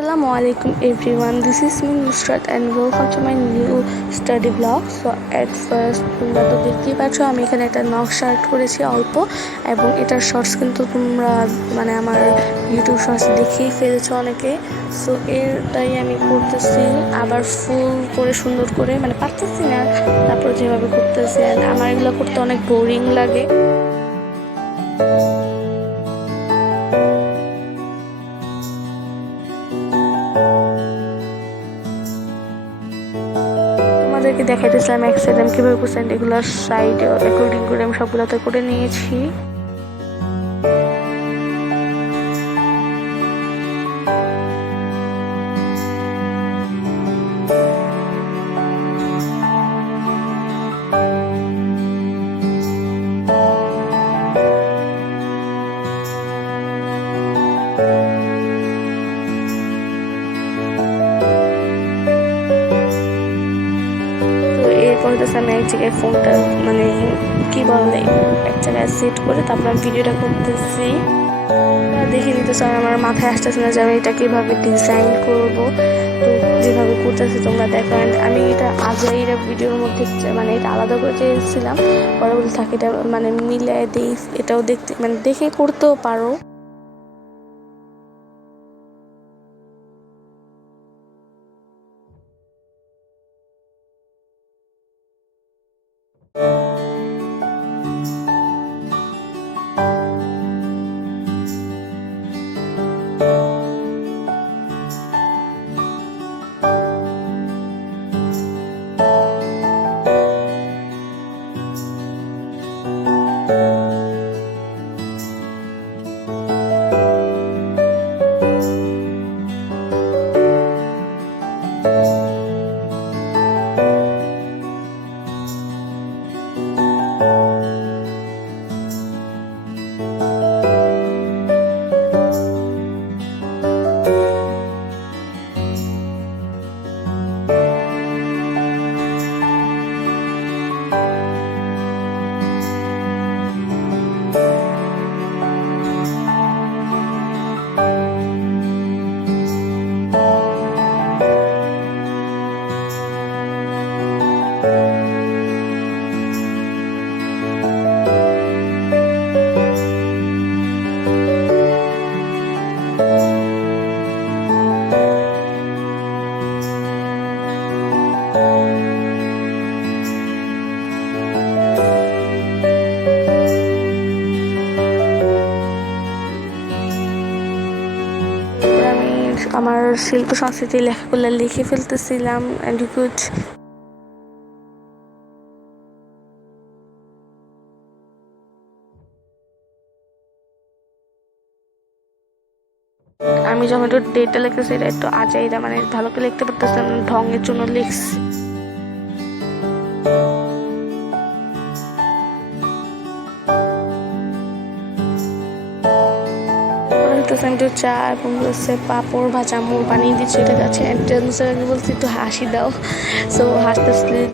Assalamualaikum everyone, this is me Nusrat and welcome to my new study vlog. So at first তোমরা তো দেখতেই পাচ্ছ আমি এখানে একটা নকশা আর্ট করেছি অল্প, এবং এটার শর্টস কিন্তু তোমরা আমার ইউটিউব শর্টস দেখেই ফেলেছো অনেকে। সো এটাই আমি করতেছি, আবার ফুল করে সুন্দর করে পারতেছি না, তারপর যেভাবে করতেছি। অ্যান্ড আমার এগুলো করতে অনেক বোরিং লাগে। তোমাদেরকে দেখাইতেছিলাম এক সাইড আমি কীভাবে করছি, এগুলোর সাইড অ্যাকর্ডিং করে আমি সবগুলোতে করে নিয়েছি। আমি এক জায়গায় ফোনটা কি বলে এক জায়গায় সেট করে তারপর আমি ভিডিওটা করতেছি। দেখে নিতেছি আমার মাথায় আসতেছে না যে আমি এটা কীভাবে ডিজাইন করবো। তো যেভাবে করতেছি তোমরা দেখো। আমি এটা আজাইরা ভিডিওর মধ্যে এটা আলাদা করে চেয়েছিলাম, পরে বলে থাকি এটা মিলিয়ে দিই, এটাও দেখতে দেখে করতেও পারো। আমার শিল্প সংস্কৃতি লেখাগুলো লিখে ফেলতেছিলাম। অ্যান্ড গুড আমি যখন একটু ডেটটা লিখতেছি এটা একটু আজাইরা ভালো করে লিখতে পারতেছিলাম, ঢঙের জন্য লিখছি। একটু চা এবং হচ্ছে পাঁপড় ভাজা মুড় বানিয়ে দিচ্ছি, এটা কাছে বলছি একটু হাসি দাও। সো হাসতে